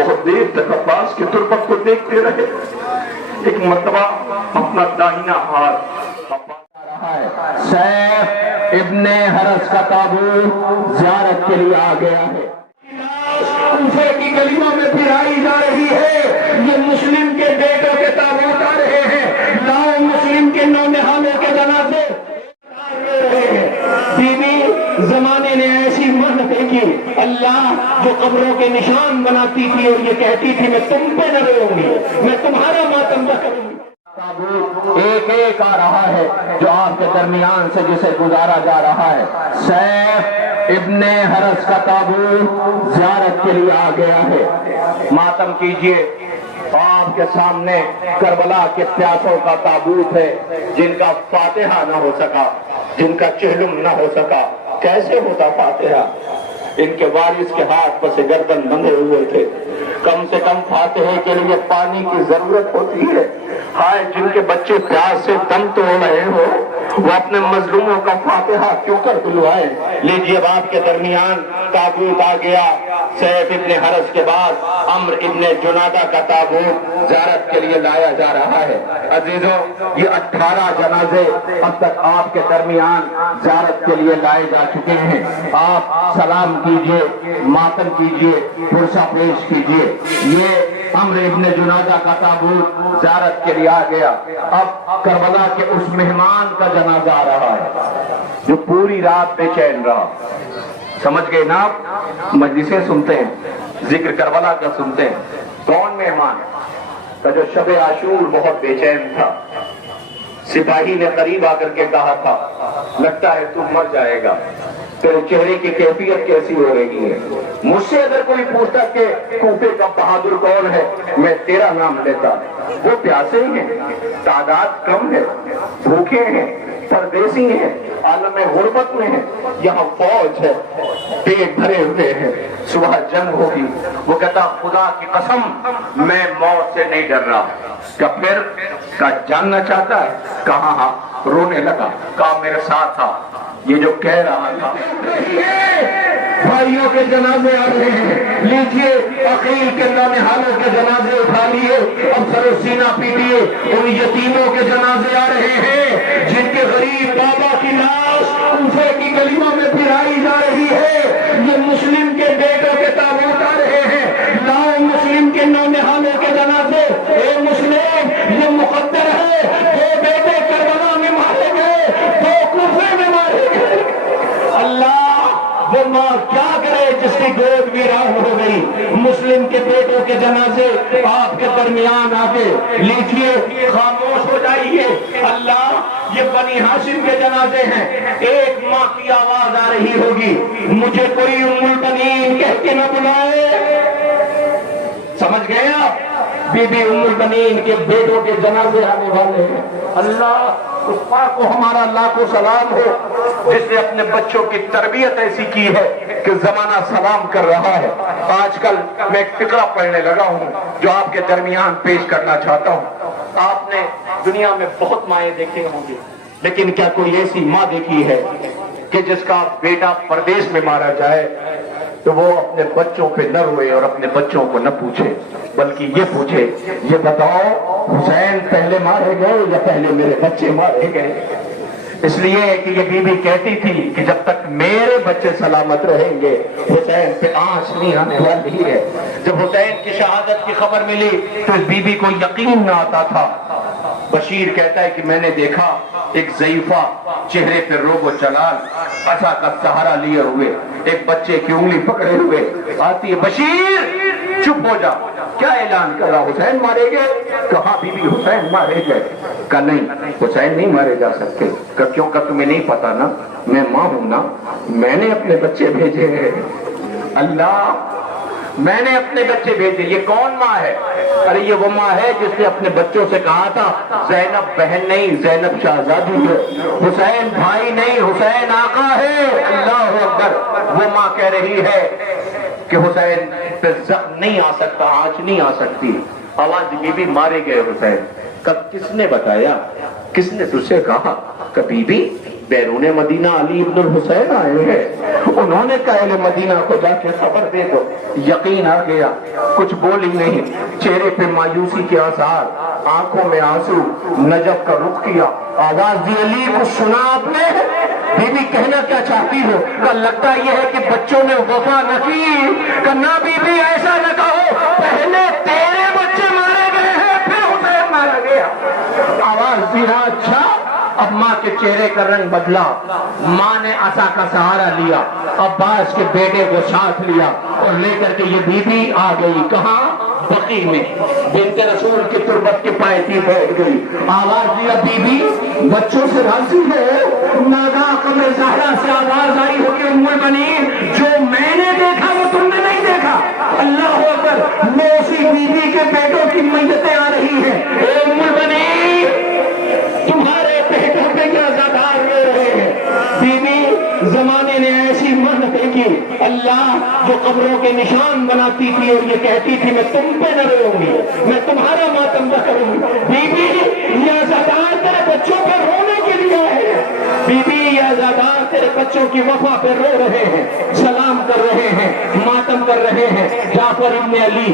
بہت دیر تک عباس کی تربت کو دیکھتے رہے. ایک مرتبہ اپنا داہنا ہاتھ سیف ابن حرس کا تابوت زیارت کے لیے آ گیا ہے. کوفے کی گلیوں میں پھرائی جا رہی ہے. یہ مسلم کے بیٹوں کے تابوت آ رہے ہیں. لاؤ مسلم کے نونہالوں کے جنازے. بی بی زمانے نے ایسی من کی اللہ جو قبروں کے نشان بناتی تھی اور یہ کہتی تھی میں تم پہ نہ رہوں گی, میں تمہارا ماتم نہ کروں گی. تابوت ایک ایک آ رہا ہے جو آپ کے درمیان سے جسے گزارا جا رہا ہے. سیف ابن حرس کا تابوت زیارت کے لیے آ گیا ہے. ماتم کیجئے. آپ کے سامنے کربلا کے پیاسوں کا تابوت ہے جن کا فاتحہ نہ ہو سکا, جن کا چہلم نہ ہو سکا. کیسے ہوتا فاتحہ؟ ان کے وارث کے ہاتھ پس گردن بندھے ہوئے تھے. کم سے کم فاتحے کے لیے پانی کی ضرورت ہوتی ہے. ہائے جن کے بچے پیاس سے دم توڑ رہے ہو, وہ اپنے مظلوموں کا فاتحہ کیوں کر دلوائے. لیجیے اب آپ کے درمیان تابوت آ گیا. سیف ابن حرس کے بعد عمرو ابن جنادہ کا تابوت زیارت کے لیے لایا جا رہا ہے. عزیزوں, یہ 18 جنازے اب تک آپ کے درمیان زیارت کے لیے لائے جا چکے ہیں. آپ سلام کیجئے, ماتم کیجئے, پرسہ پیش کیجئے. یہ عمرو ابن جنادہ کا تابوت زیارت کے لیے آ گیا. اب کربلا کے اس مہمان کا جنازہ آ رہا ہے جو پوری رات بے چین رہا. سمجھ گئے نا آپ؟ مجلسیں سنتے ہیں, ذکر کربلا کا سنتے ہیں. کون مہمان کا جو شب عاشور بہت بے چین تھا. سپاہی نے قریب آ کر کے کہا تھا لگتا ہے تو مر جائے گا, تیرے چہرے کی کیفیت کیسی ہو رہی ہے. مجھ سے اگر کوئی پوچھتا کہ کوفے کا بہادر کون ہے, میں تیرا نام لیتا. وہ پیاسے ہیں, تعداد کم ہے, بھوکے ہیں, پردیسی ہیں, عالم غربت میں ہیں. یہاں فوج ہے, پیٹ بھرے ہوئے ہیں, صبح جنگ ہوگی. وہ کہتا خدا کی قسم میں موت سے نہیں ڈر رہا. کیا پھر کا جاننا چاہتا ہے؟ کہاں ہاں, رونے لگا. کہا میرے ساتھ تھا. یہ جو کہہ رہا تھا بھائیوں کے جنازے آ رہے ہیں. لیجیے عقیل کے نونہالوں کے جنازے اٹھا لیے. اب سر و سینہ پیٹیے. ان یتیموں کے جنازے آ رہے ہیں جن کے غریب بابا کی لاش کوفے کی گلیوں میں پھرائی جا رہی ہے. یہ مسلم کے بیٹوں کے تابوت آ رہے ہیں. لاؤ مسلم کے نونہالوں کے جنازے. اے مسلم, یہ مقدر ہے. دو بیٹے کربلا میں مارے گئے, دو کوفے میں مارے گئے. اللہ وہ ماں کیا کرے جس کی گود ویران ہو گئی. مسلم کے بیٹوں کے جنازے آپ کے درمیان آ کے لیجیے, خاموش ہو جائیے. اللہ یہ بنی ہاشم کے جنازے ہیں. ایک ماں کی آواز آ رہی ہوگی, مجھے کوئی ام البنین کہہ کے نہ بلائے. سمجھ گئے آپ؟ بی بی ام البنین کے بیٹوں کے جنازے آنے والے ہیں. اللہ اس پاک کو ہمارا لاکھوں سلام ہو جس نے اپنے بچوں کی تربیت ایسی کی ہے کہ زمانہ سلام کر رہا ہے. آج کل میں ایک فقرہ پڑھنے لگا ہوں جو آپ کے درمیان پیش کرنا چاہتا ہوں. آپ نے دنیا میں بہت مائیں دیکھے ہوں گے, لیکن کیا کوئی ایسی ماں دیکھی ہے کہ جس کا بیٹا پردیس میں مارا جائے تو وہ اپنے بچوں پہ نہ روئے اور اپنے بچوں کو نہ پوچھے, بلکہ یہ پوچھے یہ بتاؤ حسین پہلے مارے گئے یا پہلے میرے بچے مارے گئے؟ اس لیے کہ یہ بی بی کہتی تھی کہ جب تک میرے بچے سلامت رہیں گے حسین پہ آنچ نہیں آنے والی ہے. جب حسین کی شہادت کی خبر ملی تو اس بی بی کو یقین نہ آتا تھا. بشیر کہتا ہے کہ میں نے دیکھا ایک ضعیفہ چہرے پہ روب و جلال عصا کا سہارا لیے ہوئے ایک بچے کی انگلی پکڑے ہوئے آتی ہے. بشیر چپ ہو جا, کیا اعلان کر رہا, حسین مارے گئے؟ کہاں بی بی حسین مارے گئے؟ کہا نہیں حسین نہیں مارے جا سکتے. کیوں کہ تمہیں نہیں پتا نا, میں ماں ہوں نا, میں نے اپنے بچے بھیجے ہیں. اللہ میں نے اپنے بچے بھیجے. یہ کون ماں ہے؟ ارے یہ وہ ماں ہے جس نے اپنے بچوں سے کہا تھا زینب بہن نہیں زینب شہزادی ہے, حسین بھائی نہیں حسین آقا ہے. اللہ اکبر. وہ ماں کہہ رہی ہے کہ حسین پہ زخم نہیں آ سکتا, آنچ نہیں آ سکتی. آواز بی بی مارے گئے حسین. کب کس نے بتایا, کس نے تجھ سے کہا؟ کہ بی بی بیرون مدینہ علی ابن الحسین آئے ہیں، انہوں نے کہا اہل مدینہ کو جا کے خبر دے دو۔ یقین آ گیا، کچھ بول ہی نہیں، چہرے پہ مایوسی کے آثار، آنکھوں میں آنسو، نجف کا رخ کیا، آواز دی علی کو سنا آپ نے؟ بی بی کہنا کیا چاہتی ہو؟ کہ لگتا یہ ہے کہ بچوں نے وفا نہ کی۔ کہ نہ بی بی ایسا نہ کہو، پہلے تیرے بچے مارے گئے ہیں پھر حسین مارا گیا۔ آواز دی ہاں اچھا۔ اب ماں کے چہرے کا رنگ بدلا، ماں نے عصا کا سہارا لیا، عباس کے بیٹے کو ساتھ لیا اور لے کر کے یہ بی بی آ گئی کہاں؟ بقیع میں، بنت رسول کی تربت کے پائے بیٹھ گئی۔ آواز دیا بی بی بچوں سے راضی ہو؟ ناگاہ قبر زہرا سے آواز آئی ہو کہ ام المؤمنین جو میں نے دیکھا وہ تم نے نہیں دیکھا۔ اللہ اکبر، موسی بی بی کے بیٹوں کی میتیں آ رہی ہیں۔ اے ام المؤمنین تمہارے بیٹوں پہ کیا زدار لے رہے ہیں؟ بی بی زمانے نے ایسی محنت کی، اللہ جو قبروں کے نشان بناتی تھی اور یہ کہتی تھی میں تم پہ نہ روؤں گی، میں تمہارا ماتم نہ کروں گی۔ بی بی یہ زدار تیرے بچوں پہ رونے کے لیے ہے۔ بی بی یہ زدار تیرے بچوں کی وفا پہ رو رہے ہیں، سلام کر رہے ہیں، ماتم کر رہے ہیں۔ جعفر ابن علی،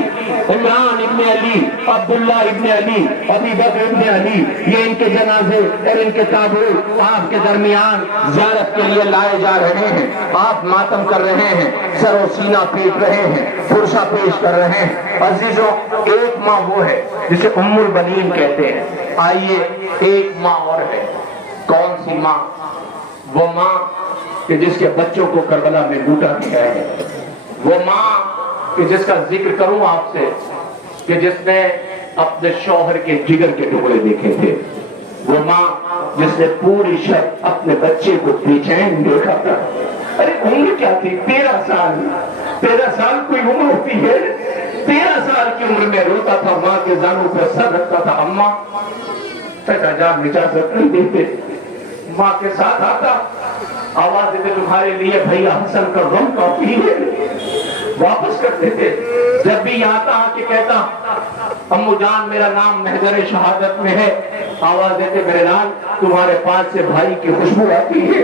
عمران ابن علی، عبداللہ ابن علی، ابی بکر ابن علی، یہ ان کے جنازے اور ان کے تابوت آپ کے درمیان زیارت کے لیے لائے جا رہے ہیں۔ آپ ماتم کر رہے ہیں، سر و سینہ پیٹ رہے ہیں، فرشہ پیش کر رہے ہیں۔ عزیزوں، ایک ماں وہ ہے جسے ام البنین کہتے ہیں۔ آئیے ایک ماں اور ہے۔ کون سی ماں؟ وہ ماں کہ جس کے بچوں کو کربلا میں لوٹا گیا ہے، وہ ماں کہ جس کا ذکر کروں آپ سے کہ جس نے اپنے شوہر کے جگر کے ٹکڑے دیکھے تھے، وہ ماں جس نے پوری شب اپنے بچے کو بے چین دیکھا تھا۔ ارے عمر کیا تھی؟ 13 سال۔ 13 سال کوئی عمر ہوتی ہے؟ 13 سال کی عمر میں روتا تھا، ماں کے زانوں پر سر رکھتا تھا۔ اماں چچا جان اجازت نہیں دیتے، ماں کے ساتھ آتا، آواز دیتے تمہارے لیے بھیا حسن کا غم کافی ہے، واپس کرتے تھے۔ جب بھی یہاں آتا کہ کہتا امو جان میرا نام محضر شہادت میں ہے، آواز دیتے میرے لال تمہارے پاس سے بھائی کی خوشبو آتی ہے،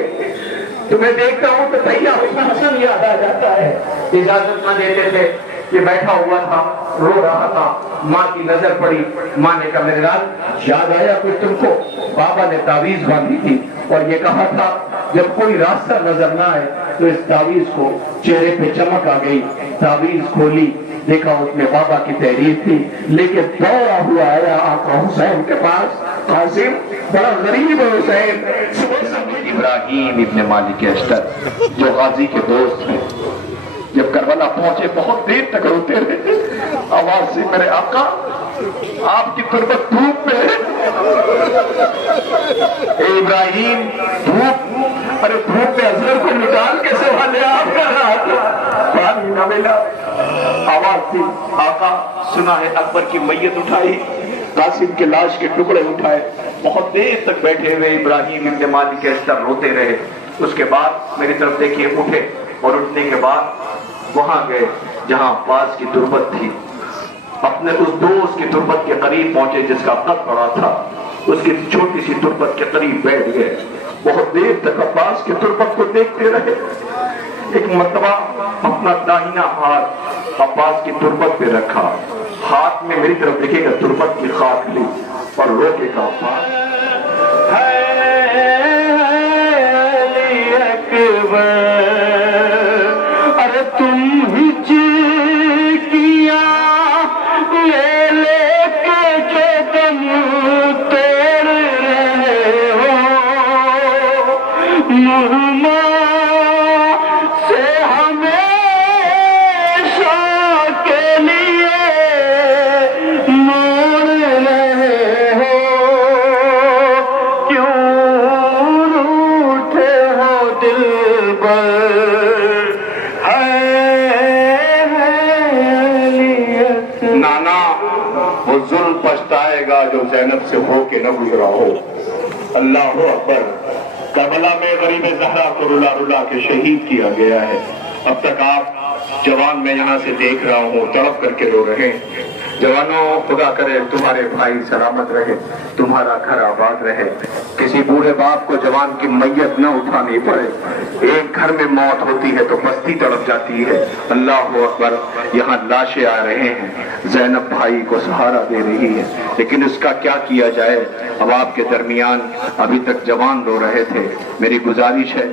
تمہیں دیکھتا ہوں تو بھیا حسن یاد آ جاتا ہے۔ اجازت نہ دیتے تھے۔ یہ بیٹھا ہوا تھا، رو رہا تھا، ماں کی نظر پڑی، ماں نے کہا میرے لال یاد آیا کچھ تم کو؟ بابا نے تعویذ باندھی تھی اور یہ کہا تھا جب کوئی راستہ نظر نہ آئے تو اس تعویذ کو، چہرے پہ چمک آ گئی، تعویذ کھولی، دیکھا اس میں بابا کی تحریر تھی، لیکن دوڑا ہوا آیا آقا حسین کے پاس۔ قاسم بڑا غریب ہے حسین۔ ابراہیم ابن مالک اشتر جو غازی کے دوست ہیں، جب کربلا پہنچے بہت دیر تک روتے رہے۔ آواز سے میرے آقا آپ کی تربت دھوپ میں ہے۔ اے ابراہیم دھوپ، ارے دھوپ میں اظہر کو نکال کے سوالے آپ کر رہا تھا، پانی نہ ملا۔ آواز تھی آقا سنا ہے اکبر کی میت اٹھائی، قاسم کے لاش کے ٹکڑے اٹھائے۔ بہت دیر تک بیٹھے ہوئے ابراہیم ابن مالک اشتر روتے رہے۔ اس کے بعد میری طرف دیکھیے اٹھے اور اٹھنے کے بعد وہاں گئے جہاں عباس کی تربت تھی، اپنے اس دوست کی تربت کے قریب پہنچے جس کا قد بڑا تھا، اس کی چھوٹی سی تربت کے قریب بیٹھ گئے۔ بہت دیر تک عباس کی تربت کو دیکھتے رہے۔ ایک مرتبہ اپنا داہنا ہاتھ عباس کی تربت پہ رکھا، ہاتھ میں میری طرف دیکھے گا تربت کی خاک لی اور رو کے کہا عباس ارے تم ہچ کیا لے لے کے جو تم توڑ رہے ہو، مہما سے ہمیشہ کے لیے موڑ رہے ہو، کیوں روٹھے ہو دل بر نانا وہ ظلم پچھتائے گا جو زینب سے ہو کے نہ گزرا ہو۔ اللہ اکبر۔ کربلا میں غریب زہرا کو رلا رلا کے شہید کیا گیا ہے۔ اب تک آپ جوان میں یہاں سے دیکھ رہا ہوں تڑپ کر کے رو رہے ہیں۔ جوانوں خدا کرے تمہارے بھائی سلامت رہے، تمہارا گھر آباد رہے، کسی بوڑھے باپ کو جوان کی میت نہ اٹھانی پڑے۔ ایک گھر میں موت ہوتی ہے تو بستی تڑپ جاتی ہے۔ اللہ اکبر، یہاں لاشیں آ رہے ہیں، زینب بھائی کو سہارا دے رہی ہے، لیکن اس کا کیا کیا جائے؟ اب آپ کے درمیان ابھی تک جوان رو رہے تھے، میری گزارش ہے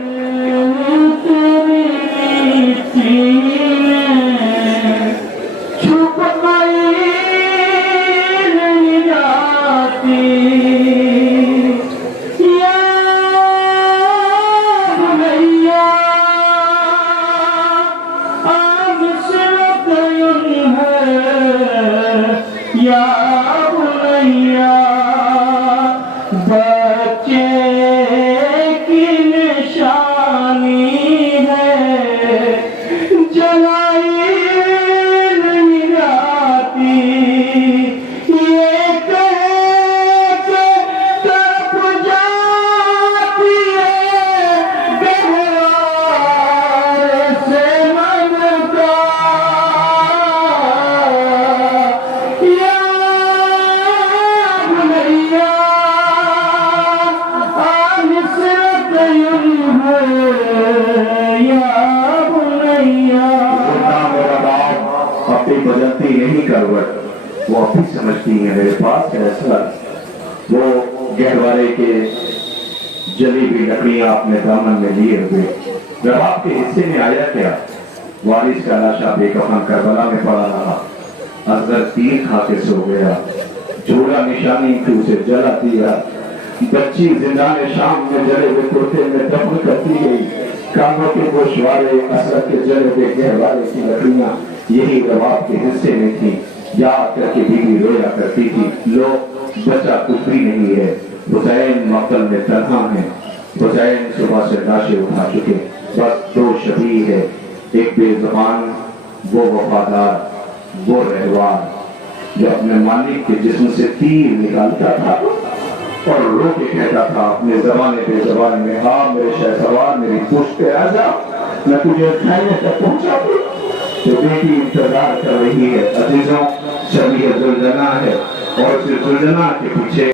بدلتی نہیں کروٹ، وہ اپنی سمجھتی ہیں میرے پاس ہے اصل۔ وہ گہوارے کے جلی ہوئی لکڑیاں اپنے دامن میں لیے ہوئے، جب آپ کے حصے میں آیا کیا؟ وارث کا لاشا بے کفن کربلا میں پڑا رہا، اصغر تیر کھا کے سو گیا، جھولا نشانی تھی اسے جلا دیا، بچی زندان شام میں جلے ہوئے کرتے میں دفن کرتی گئی، کانوں کے گوشوارے اثر کے جلے ہوئے گہوارے کی لکڑیاں یہی رباب کے حصے میں تھی، یاد کر کے بیوی رویا کرتی تھی، لو بچہ کچھ بھی نہیں ہے، حسین مقتل میں تنہا ہے، حسین صبح سے لاشیں اٹھا چکے، بس دو شبیہ ہے، ایک بے زبان وہ وفادار وہ رہوار جو اپنے مالک کے جسم سے تیر نکالتا تھا اور رو کے کہتا تھا اپنے زبان بے زبان میں، ہاں میرے شہسوار میری پشت پہ آ جا، میں تجھے کھانے تک پہنچا دوں۔ تو بیٹی انتظار کر رہی ہے، عزیزوں شبیہ زلجنا ہے اور صرف زلجنا کے پیچھے